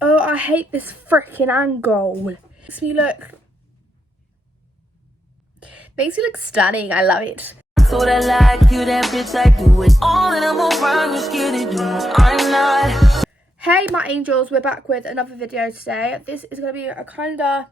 Oh, I hate this freaking angle. Makes me look stunning. I love it. So that like you, that bitch, I do it all and I'm around, you scared to do it. I'm not. Hey my angels, we're back with another video today. This is going to be a kind of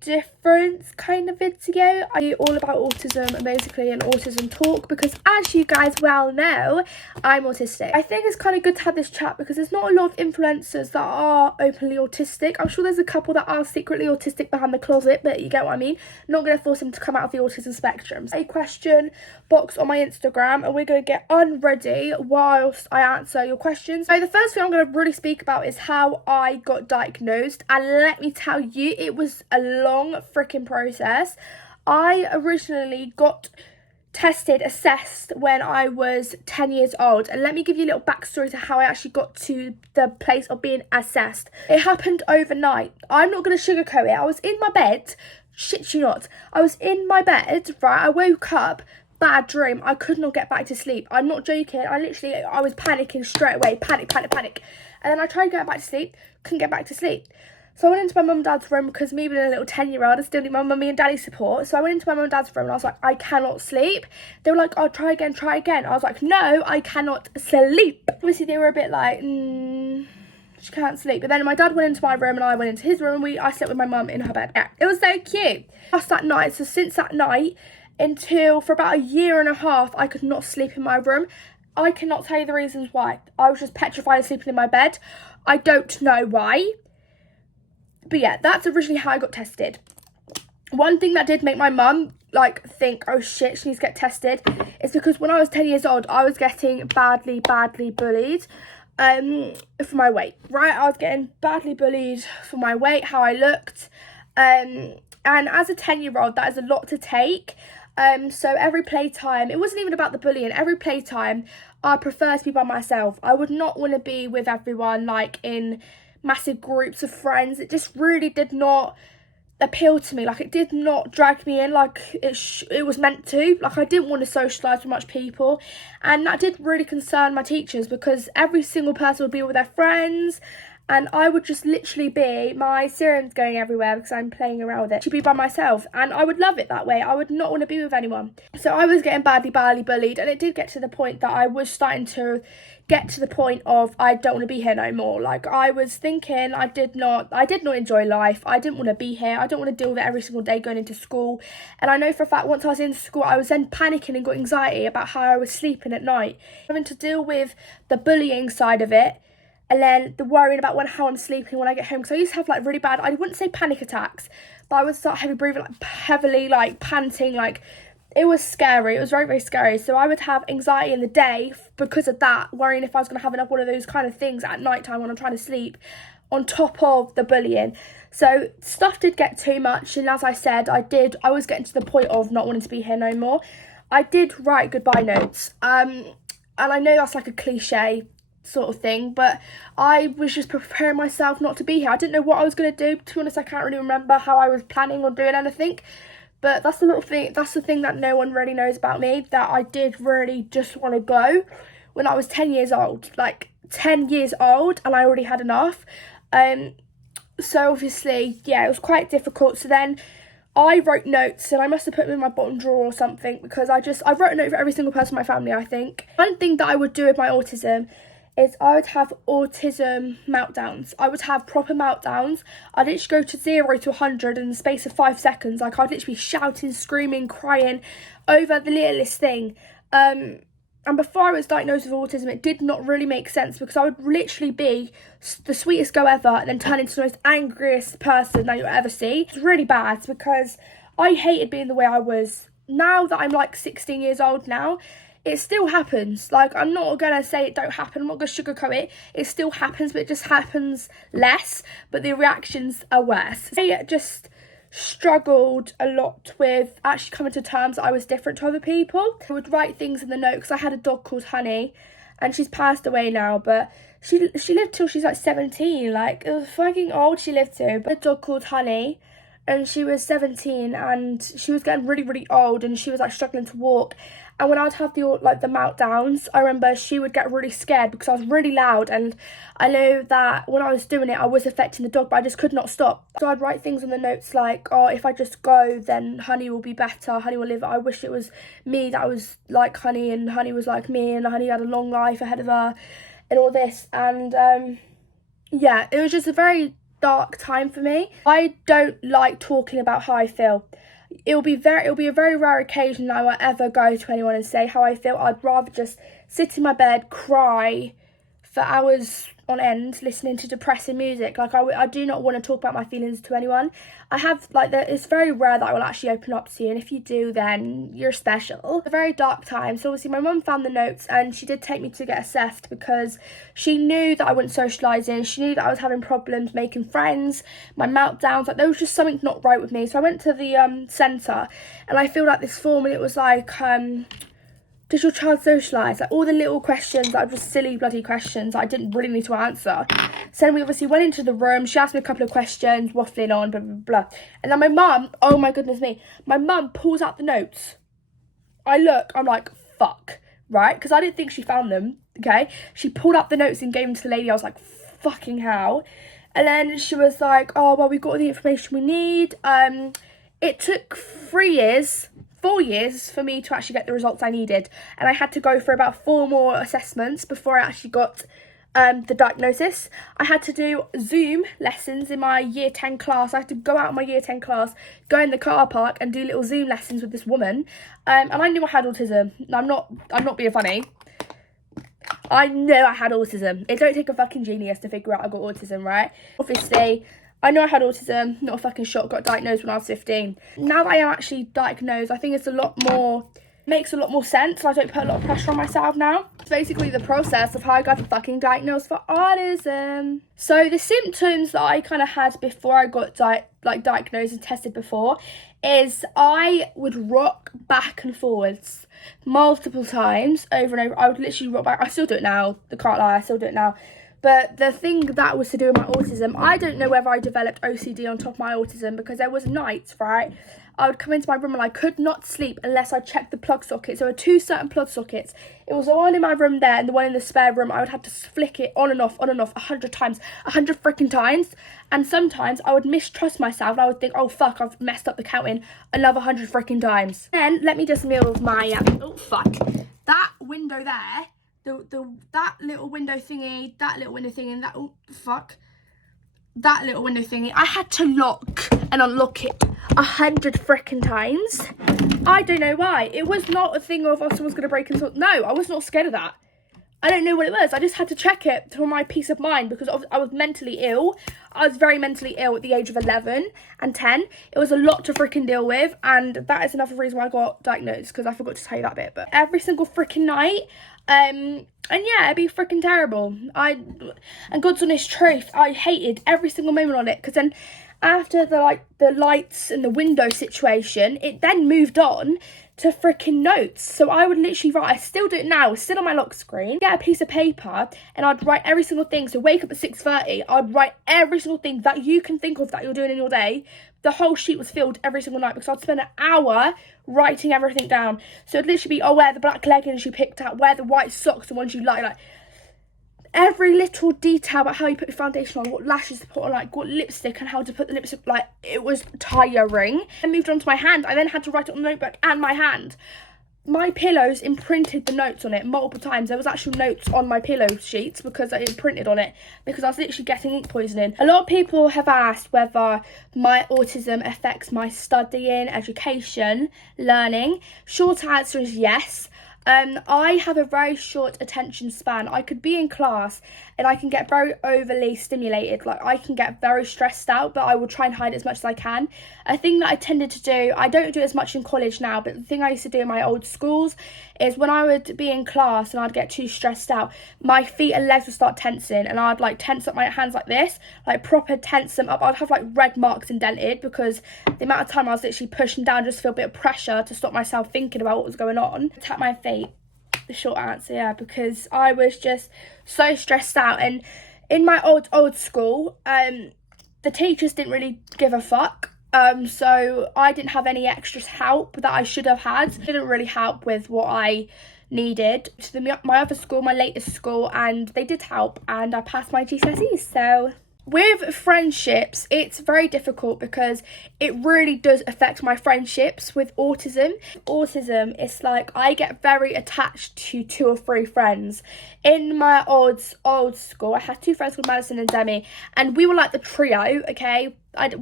different kind of video. I do all about autism and basically an autism talk because, as you guys well know, I'm autistic. I think it's kind of good to have this chat because there's not a lot of influencers that are openly autistic. I'm sure there's a couple that are secretly autistic behind the closet, but you get what I mean. I'm not going to force them to come out of the autism spectrum. A question box on my Instagram and we're going to get unready whilst I answer your questions. So the first thing I'm going to really speak about is how I got diagnosed, and let me tell you, it was a long freaking process. I originally got assessed when I was 10 years old, and let me give you a little backstory to how I actually got to the place of being assessed. It happened overnight. I'm not going to sugarcoat it. I was in my bed, shit you not, I was in my bed, right? I woke up, bad dream, I could not get back to sleep. I'm not joking. I was panicking straight away, panic, and then I tried to get back to sleep, couldn't get back to sleep. So I went into my mum and dad's room because me being a little 10-year-old, I still need my mummy and daddy's support. So I went into my mum and dad's room and I was like, I cannot sleep. They were like, oh, try again. I was like, no, I cannot sleep. Obviously, they were a bit like, she can't sleep. But then my dad went into my room and I went into his room and I slept with my mum in her bed. Yeah, it was so cute. Past that night, so since that night, until for about a year and a half, I could not sleep in my room. I cannot tell you the reasons why. I was just petrified of sleeping in my bed. I don't know why. But yeah, that's originally how I got tested. One thing that did make my mum think, oh shit, she needs to get tested, is because when I was 10 years old, I was getting badly bullied for my weight, right? I was getting badly bullied for my weight, how I looked. And as a 10-year-old, that is a lot to take. So every playtime, it wasn't even about the bullying. Every playtime, I prefer to be by myself. I would not want to be with everyone, in massive groups of friends. It just really did not appeal to me. It did not drag me in like it was meant to. I didn't want to socialise with much people, and that did really concern my teachers because every single person would be with their friends and I would just literally be, my serum's going everywhere because I'm playing around with it, to be by myself, and I would love it that way. I would not want to be with anyone. So I was getting badly bullied, and it did get to the point that I was starting to get to the point of I don't want to be here no more. I was thinking I did not enjoy life. I didn't want to be here. I don't want to deal with it every single day going into school. And I know for a fact once I was in school, I was then panicking and got anxiety about how I was sleeping at night. Having to deal with the bullying side of it, and then the worrying about how I'm sleeping when I get home. Because I used to have really bad, I wouldn't say panic attacks, but I would start heavy breathing, heavily, panting, it was scary. It was very, very scary. So I would have anxiety in the day because of that, worrying if I was going to have enough one of those kind of things at night time when I'm trying to sleep, on top of the bullying. So stuff did get too much, and as I said, I was getting to the point of not wanting to be here no more. I did write goodbye notes, and I know that's a cliche sort of thing, but I was just preparing myself not to be here. I didn't know what I was going to do. To be honest, I can't really remember how I was planning on doing anything, but that's the thing that no one really knows about me, that I did really just want to go when I was 10 years old, 10 years old, and I already had enough. So obviously, yeah, it was quite difficult. So then I wrote notes, and I must have put them in my bottom drawer or something, because I wrote a note for every single person in my family, I think. One thing that I would do with my autism is I would have autism meltdowns. I would have proper meltdowns. I'd literally go to 0 to 100 in the space of 5 seconds. I'd literally be shouting, screaming, crying over the littlest thing. And before I was diagnosed with autism, it did not really make sense, because I would literally be the sweetest girl ever and then turn into the most angriest person that you'll ever see. It's really bad because I hated being the way I was. Now that I'm 16 years old now, it still happens. I'm not gonna say it don't happen. I'm not gonna sugarcoat it. It still happens, but it just happens less. But the reactions are worse. I just struggled a lot with actually coming to terms that I was different to other people. I would write things in the note, because I had a dog called Honey, and she's passed away now, but she lived till she's 17. It was fucking old she lived to. But a dog called Honey, and she was 17, and she was getting really, really old, and she was struggling to walk. And when I'd have the meltdowns, I remember she would get really scared because I was really loud, and I know that when I was doing it I was affecting the dog, but I just could not stop. So I'd write things on the notes like, oh, if I just go then Honey will be better, Honey will live. I wish it was me that was like Honey and Honey was like me and Honey had a long life ahead of her and all this. And yeah, it was just a very dark time for me. I don't like talking about how I feel. It'll be a very rare occasion I will ever go to anyone and say how I feel. I'd rather just sit in my bed, cry for hours on end, listening to depressing music. Like, I do not want to talk about my feelings to anyone. I have, it's very rare that I will actually open up to you, and if you do, then you're special. It's a very dark time. So obviously my mum found the notes, and she did take me to get assessed because she knew that I wasn't socialising. She knew that I was having problems making friends, my meltdowns, like there was just something not right with me. So I went to the centre, and I filled out this form, and it was like, does your child socialise? Like all the little questions that were just silly bloody questions that I didn't really need to answer. So then we obviously went into the room. She asked me a couple of questions, waffling on, blah, blah, blah. And then my mum, oh my goodness me, my mum pulls out the notes. I look, I'm like, fuck, right? Because I didn't think she found them, okay? She pulled out the notes and gave them to the lady. I was like, fucking hell. And then she was like, oh, well, we've got all the information we need. It took 4 years for me to actually get the results I needed, and I had to go for about 4 more assessments before I actually got the diagnosis. I had to do Zoom lessons in my year 10 class. I had to go out of my year 10 class, go in the car park and do little Zoom lessons with this woman, and I knew I had autism. I'm not being funny. I know I had autism. It don't take a fucking genius to figure out I got autism, right? Obviously I know I had autism, not a fucking shock, got diagnosed when I was 15. Now that I am actually diagnosed, I think it's makes a lot more sense. I don't put a lot of pressure on myself now. It's basically the process of how I got fucking diagnosed for autism. So the symptoms that I kind of had before I got diagnosed and tested before is I would rock back and forwards multiple times over and over. I would literally rock back. I still do it now. I can't lie, I still do it now. But the thing that was to do with my autism, I don't know whether I developed OCD on top of my autism, because there was nights, right, I would come into my room and I could not sleep unless I checked the plug sockets. There were 2 certain plug sockets. It was the one in my room there and the one in the spare room. I would have to flick it on and off 100 times, 100 freaking times. And sometimes I would mistrust myself and I would think, oh fuck, I've messed up the counting, another 100 freaking times. Then let me just move my, oh fuck, that window there. That little window thingy, that little window thingy, and that little window thingy, I had to lock and unlock it 100 freaking times. I don't know why. It was not a thing of, oh, someone's gonna break into. No, I was not scared of that. I don't know what it was. I just had to check it for my peace of mind, because I was mentally ill. I was very mentally ill at the age of 11 and 10. It was a lot to freaking deal with, and that is another reason why I got diagnosed, because I forgot to tell you that bit. But every single freaking night, and yeah, it'd be freaking terrible. And God's honest truth, I hated every single moment on it, because then after the lights and the window situation, it then moved on to freaking notes. So I would literally write, I still do it now, it's still on my lock screen, get a piece of paper and I'd write every single thing. So wake up at 6:30, I'd write every single thing that you can think of that you're doing in your day. The whole sheet was filled every single night, because I'd spend an hour writing everything down. So it'd literally be, oh, wear the black leggings you picked out, wear the white socks, the ones you like every little detail about how you put your foundation on, what lashes to put on, like what lipstick and how to put the lipstick, like it was tiring. I moved on to my hand. I then had to write it on the notebook and my hand. My pillows imprinted the notes on it multiple times. There was actual notes on my pillow sheets because I imprinted on it, because I was literally getting ink poisoning. A lot of people have asked whether my autism affects my studying, education, learning. Short answer is yes. I have a very short attention span. I could be in class and I can get very overly stimulated. Like, I can get very stressed out, but I will try and hide it as much as I can. A thing that I tended to do, I don't do it as much in college now, but the thing I used to do in my old schools is when I would be in class and I'd get too stressed out, my feet and legs would start tensing, and I'd like tense up my hands like this, like proper tense them up. I'd have like red marks indented because the amount of time I was literally pushing down just to feel a bit of pressure to stop myself thinking about what was going on. Tap my feet. The short answer, yeah, because I was just so stressed out. And in my old school, the teachers didn't really give a fuck. So I didn't have any extra help that I should have had. It didn't really help with what I needed. To my other school, my latest school, and they did help, and I passed my GCSEs. So with friendships, it's very difficult because it really does affect my friendships with autism. Autism, it's like I get very attached to 2 or 3 friends. In my old school, I had 2 friends called Madison and Demi, and we were like the trio, okay?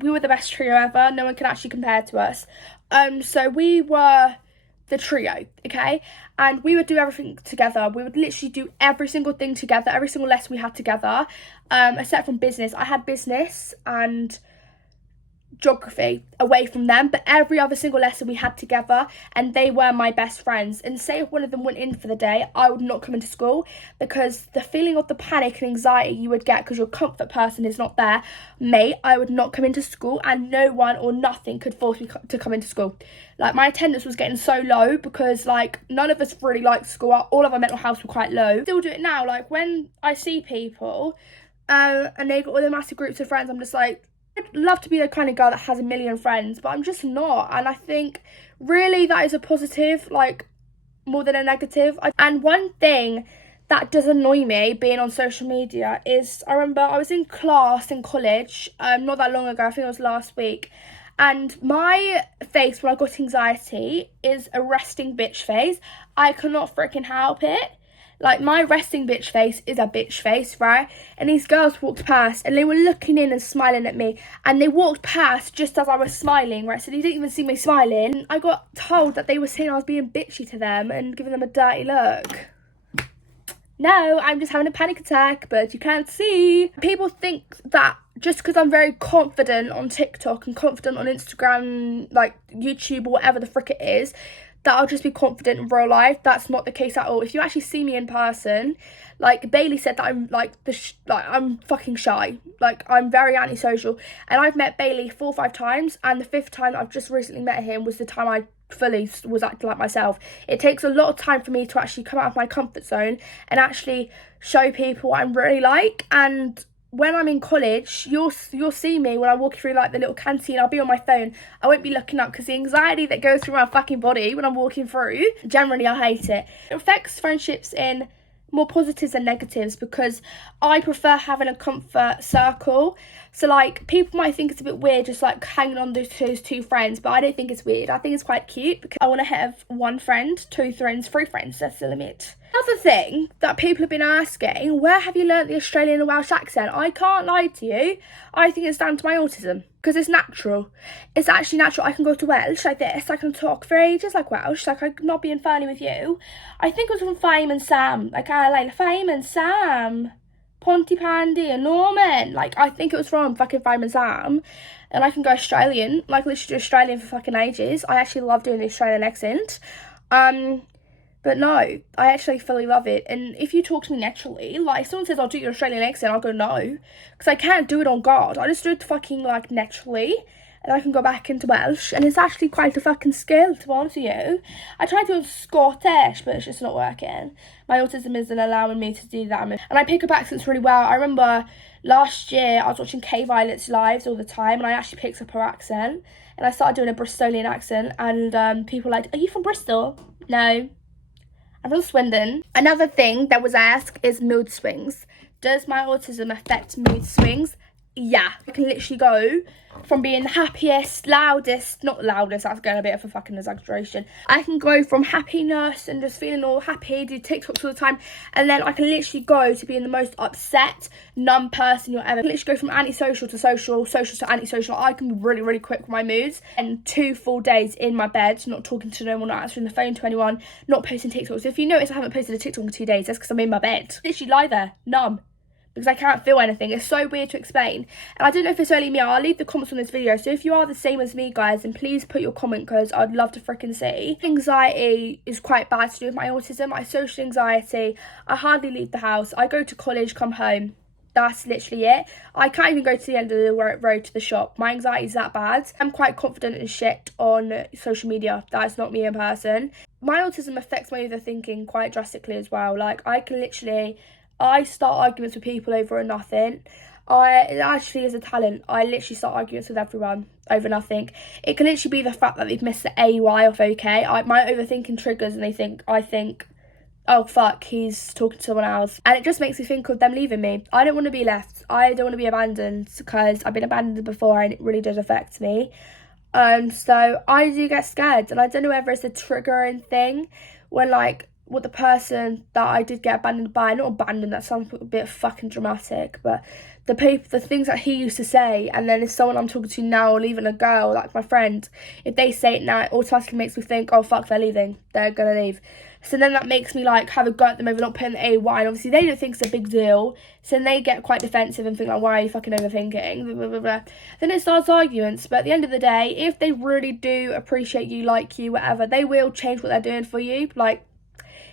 We were the best trio ever. No one can actually compare to us. So we were the trio, okay? And we would do everything together. We would literally do every single thing together, every single lesson we had together, except from business. I had business and geography away from them, but every other single lesson we had together, and they were my best friends. And say if one of them went in for the day, I would not come into school, because the feeling of the panic and anxiety you would get because your comfort person is not there, mate, I would not come into school, and no one or nothing could force me to come into school. Like, my attendance was getting so low because, like, none of us really liked school. All of our mental health were quite low. Still do it now. Like, when I see people and they got all their massive groups of friends, I'm just like, I'd love to be the kind of girl that has a million friends, but I'm just not. And I think really that is a positive, like, more than a negative. And one thing that does annoy me being on social media is, I remember I was in class in college not that long ago, I think it was last week, and my face when I got anxiety is a resting bitch face. I cannot freaking help it. Like, my resting bitch face is a bitch face, right? And these girls walked past and they were looking in and smiling at me. And they walked past just as I was smiling, right? So they didn't even see me smiling. I got told that they were saying I was being bitchy to them and giving them a dirty look. No, I'm just having a panic attack, but you can't see. People think that just because I'm very confident on TikTok and confident on Instagram, like YouTube or whatever the frick it is, that I'll just be confident in real life. That's not the case at all. If you actually see me in person, like Bailey said that I'm like I'm fucking shy. Like, I'm very antisocial, and I've met Bailey 4 or 5 times, and the 5th time I've just recently met him was the time I fully was acting like myself. It takes a lot of time for me to actually come out of my comfort zone and actually show people what I'm really like. And when I'm in college, you'll see me when I walk through like the little canteen. I'll be on my phone. I won't be looking up because the anxiety that goes through my fucking body when I'm walking through, generally I hate it. It affects friendships in more positives than negatives, because I prefer having a comfort circle. So, like, people might think it's a bit weird just like hanging on those 2 friends, but I don't think it's weird. I think it's quite cute because I want to have 1 friend, 2 friends, 3 friends. That's the limit. Another thing that people have been asking, where have you learnt the Australian and Welsh accent? I can't lie to you, I think it's down to my autism, because it's natural. It's actually natural. I can go to Welsh like this, I can talk for ages like Welsh, like I'm not being funny with you. I think it was from Fame and Sam, like I like Fame and Sam, Pontypandy and Norman, like I think it was from fucking Fame and Sam. And I can go Australian, like literally do Australian for fucking ages. I actually love doing the Australian accent. But no, I actually fully love it. And if you talk to me naturally, like, if someone says, I'll do your Australian accent, I'll go, no. Because I can't do it on God. I just do it fucking, like, naturally. And I can go back into Welsh. And it's actually quite a fucking skill, to be honest with you. I tried to do Scottish, but it's just not working. My autism isn't allowing me to do that. And I pick up accents really well. I remember last year, I was watching Kay Violet's lives all the time. And I actually picked up her accent. And I started doing a Bristolian accent. And people were like, are you from Bristol? No. I'm from Swindon. Another thing that was asked is mood swings. Does my autism affect mood swings? Yeah. I can literally go from being the happiest, loudest, not loudest, that's going a bit of a fucking exaggeration. I can go from happiness and just feeling all happy, do TikToks all the time, and then I can literally go to being the most upset, numb person you'll ever. I can literally go from antisocial to social, social to antisocial. I can be really, really quick with my moods. And 2 full days in my bed, not talking to no one, not answering the phone to anyone, not posting TikToks. If you notice I haven't posted a TikTok in 2 days, that's because I'm in my bed. Literally lie there, numb, because I can't feel anything. It's so weird to explain. And I don't know if it's only me. I'll leave the comments on this video. So if you are the same as me, guys, then please put your comment, because I'd love to freaking see. Anxiety is quite bad to do with my autism. My social anxiety. I hardly leave the house. I go to college, come home. That's literally it. I can't even go to the end of the road to the shop. My anxiety is that bad. I'm quite confident and shit on social media. That's not me in person. My autism affects my overthinking quite drastically as well. Like, I can literally... I start arguments with people over nothing. It actually is a talent. I literally start arguments with everyone over nothing. It can literally be the fact that they've missed the AY off OK. My overthinking triggers and I think, oh fuck, he's talking to someone else. And it just makes me think of them leaving me. I don't want to be left. I don't want to be abandoned, because I've been abandoned before and it really does affect me. So I do get scared, and I don't know whether it's a triggering thing when, like, what the person that I did get abandoned by, not abandoned, that sounds a bit fucking dramatic, but the things that he used to say, and then if someone I'm talking to now, or even a girl, like my friend, if they say it now, it automatically makes me think, oh fuck, they're leaving, they're gonna leave. So then that makes me, like, have a go at them over not putting the AY, and obviously they don't think it's a big deal, so then they get quite defensive and think, like, why are you fucking overthinking, blah, blah, blah, blah. Then it starts arguments. But at the end of the day, if they really do appreciate you, like you, whatever, they will change what they're doing for you. Like,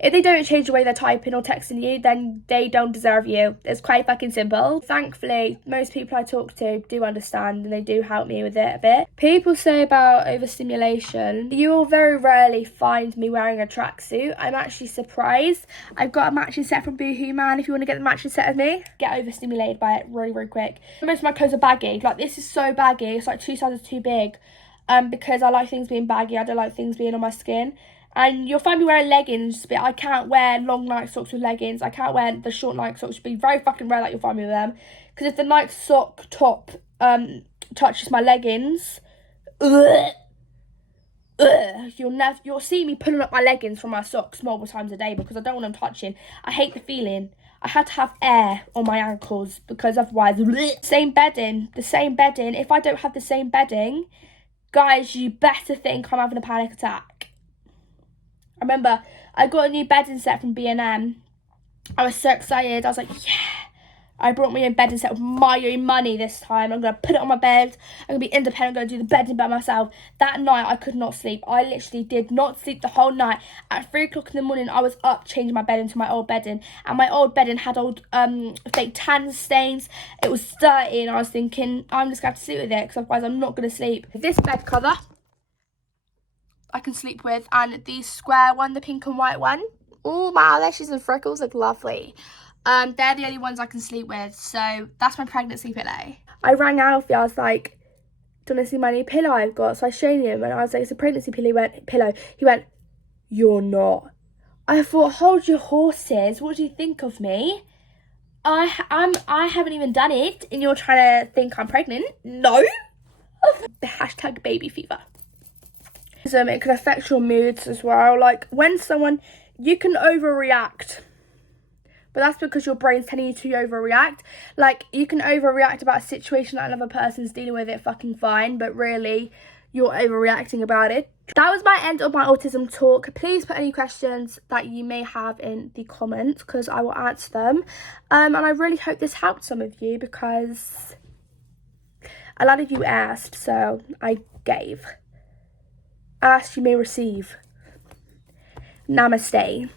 if they don't change the way they're typing or texting you, then they don't deserve you. It's quite fucking simple. Thankfully, most people I talk to do understand, and they do help me with it a bit. People say about overstimulation, you will very rarely find me wearing a tracksuit. I'm actually surprised. I've got a matching set from Boohoo Man if you want to get the matching set of me. Get overstimulated by it really, really quick. Most of my clothes are baggy. Like, this is so baggy. It's like 2 sizes too big. Because I like things being baggy. I don't like things being on my skin. And you'll find me wearing leggings, but I can't wear long Nike socks with leggings. I can't wear the short Nike socks. It'll be very fucking rare that you'll find me with them. Because if the Nike sock top touches my leggings, you'll see me pulling up my leggings from my socks multiple times a day, because I don't want them touching. I hate the feeling. I had to have air on my ankles, because otherwise, the same bedding. If I don't have the same bedding, guys, you better think I'm having a panic attack. I remember I got a new bedding set from B&M. I was so excited. I was like, yeah. I brought my own bedding set with my own money this time. I'm going to put it on my bed. I'm going to be independent. I'm going to do the bedding by myself. That night, I could not sleep. I literally did not sleep the whole night. At 3 o'clock in the morning, I was up changing my bed into my old bedding. And my old bedding had old fake tan stains. It was dirty. And I was thinking, I'm just going to have to sleep with it, because otherwise I'm not going to sleep. This bed cover I can sleep with, and the square one, the pink and white one. Oh, my eyelashes and freckles look lovely. They're the only ones I can sleep with, so that's my pregnancy pillow. I rang Alfie, I was like, do you want to see my new pillow I've got? So I showed him, and I was like, it's a pregnancy pillow. He went, you're not. I thought, hold your horses, what do you think of me? I haven't even done it, and you're trying to think I'm pregnant? No. The hashtag baby fever. It can affect your moods as well. Like, when you can overreact, but that's because your brain's telling you to overreact. Like, you can overreact about a situation that another person's dealing with it fucking fine, but really you're overreacting about it. That was my end of my autism talk. Please put any questions that you may have in the comments, because I will answer them. And I really hope this helped some of you, because a lot of you asked, so I gave. Ask, you may receive. Namaste.